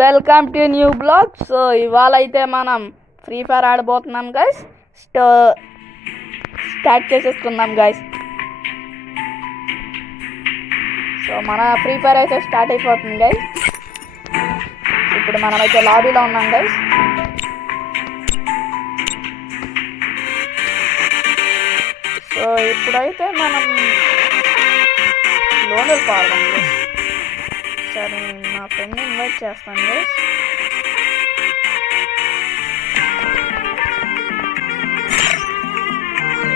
Welcome to new blog. So ఇవాళ అయితే మనం ఫ్రీ ఫైర్ ఆడబోతున్నాం గైస్. స్టార్ట్ చేసేసుకుందాం గైస్. సో మన ఫ్రీ ఫైర్ అయితే స్టార్ట్ అయిపోతుంది గైస్. ఇప్పుడు మనమైతే లాబీలో ఉన్నాం గైస్. సో ఇప్పుడైతే మనం లోన్ వెళ్ళిపోవాలి. సరే మా ఫ్రెండ్ని ఇన్వైట్ చేస్తాను గైస్.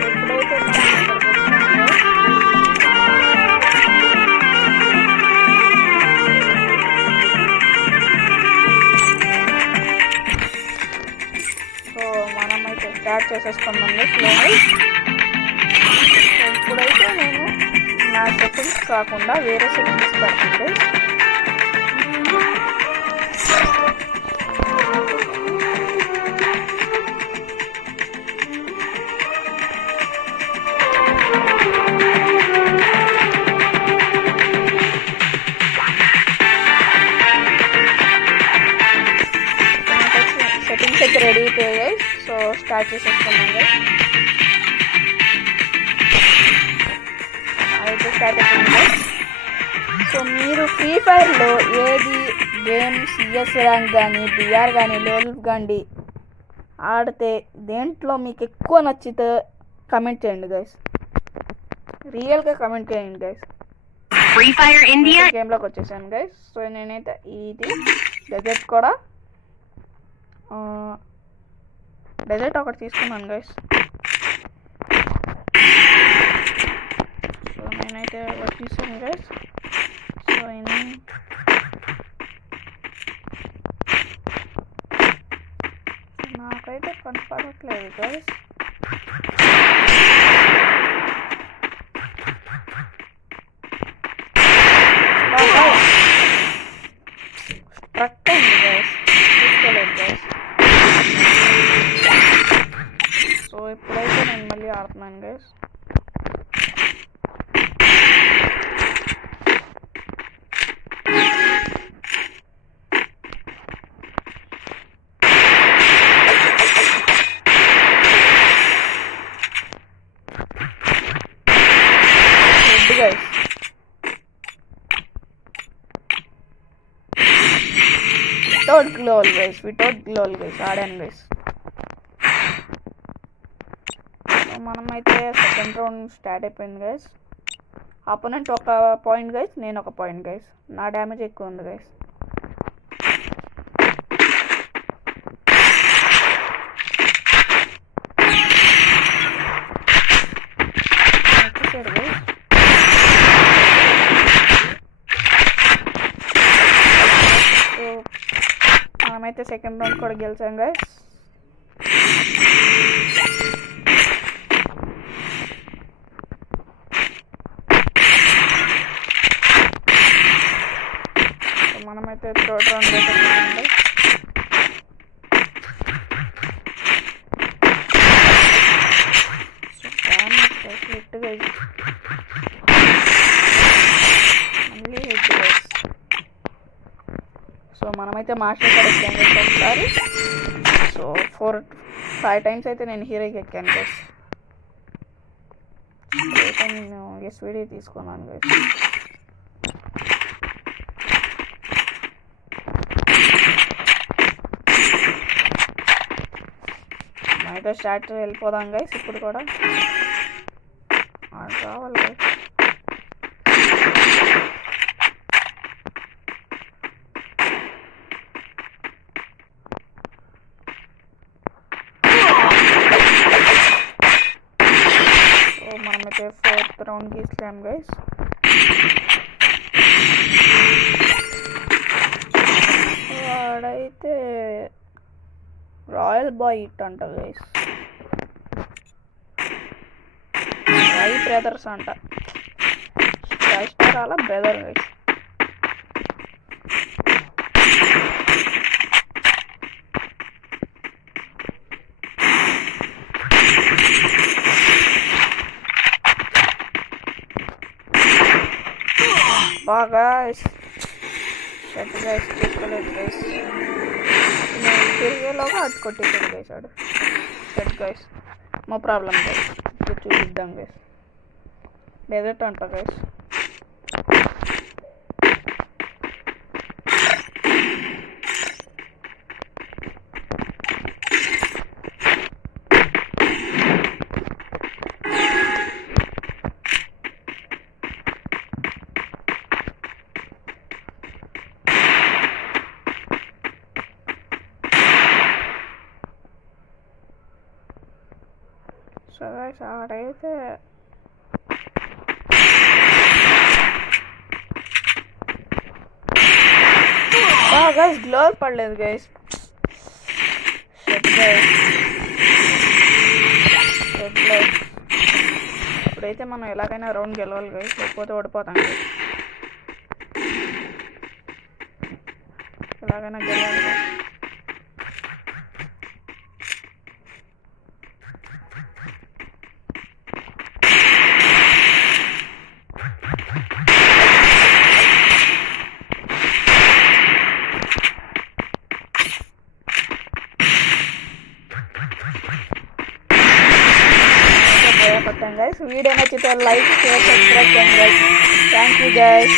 ఇప్పుడైతే సో మనమైతే స్టార్ట్ చేసేసుకున్నాం స్లోగా. ఇప్పుడైతే నేను నా సెట్టింగ్స్ కాకుండా వేరే సెట్టింగ్స్ పెడుతుంది. సెట్టింగ్స్ అయితే రెడీ అయిపోయాయి. సో స్టార్ట్ చేసేసుకున్నాం గైస్. అయితే స్టార్ట్ అయిపోయింది గైస్. సో మీరు ఫ్రీ ఫైర్లో ఏది గేమ్ సిఎస్ ర్యాంక్ కానీ బిఆర్ కానీ లోల్ కానీ ఆడితే దేంట్లో మీకు ఎక్కువ నచ్చితే కమెంట్ చేయండి గైస్. రియల్గా కమెంట్ చేయండి గైస్. ఫ్రీ ఫైర్ ఇండియా గేమ్లోకి వచ్చేసాను గైస్. సో నేనైతే ఇది డెజర్ట్ కూడా డెజర్ట్ ఒకటి తీసుకున్నాను గైస్. సో నేనైతే ఒకటి తీసుకున్నాను గైస్. సో నాకైతే కనపడట్లేదు గైస్. స్ట్రక్ అయింది గైస్, తీసుకోలేదు గైస్. సో ఇప్పుడైతే నేను మళ్ళీ ఆడుతున్నాను గైస్. గైస్ వితౌట్ గ్లోల్ గైస్, వితౌట్ గ్లోల్ గైస్ ఆడాను గైస్. మనమైతే సెకండ్ రౌండ్ స్టార్ట్ అయిపోయింది గైస్. అపోనెంట్ ఒక పాయింట్ గైస్, నేను ఒక పాయింట్ గైస్. నా డ్యామేజ్ ఎక్కువ ఉంది గైస్. మనమైతే సెకండ్ రౌండ్ కూడా గెలిచాం గైస్. మనమైతే థర్డ్ రౌండ్ గెలిచాం. హిట్ గైస్, మళ్ళీ హిట్ గైస్. సో మనమైతే మాస్టర్ కూడా ఎక్కాను గైస్ ఒకసారి. సో 4-5 టైమ్స్ అయితే నేను హీరోకి ఎక్కాను గైస్. అయితే నేను ఎస్విడి తీసుకున్నాను గైస్. అయితే స్టార్ట్ వెళ్ళిపోదాం గైస్. ఇప్పుడు కూడా కావాలి గైస్. మనమైతే ఫోర్త్ రౌండ్ గీసాం గైస్. వాడైతే రాయల్ బాయ్ ఇట్ అంట గైస్. రై బ్రదర్స్ అంట. స్టార్ అలా బ్రదర్ గైస్. బాగా షట్ గైస్ తీసుకోలేదు గైస్. నేను తిరిగేలోగా అటు కొట్టేసాడు గైస్ ఆడు. Shot guys no problem guys. ఇప్పుడు చూపిద్దాం గైస్. డెజర్ట్ అంట గైస్. సో గైస్ ఆడైతే గైస్ గ్లోర్ పడలేదు గైస్. ఇప్పుడైతే మనం ఎలాగైనా రౌండ్ గెలవాలి గైస్, లేకపోతే ఓడిపోతాం గైస్. ఎలాగైనా గెలవాలి గైస్. కొట్టాం గైస్. వీడియో నచ్చితే లైక్ షేర్ సబ్స్క్రైబ్ చేయండి గైస్. Thank you guys.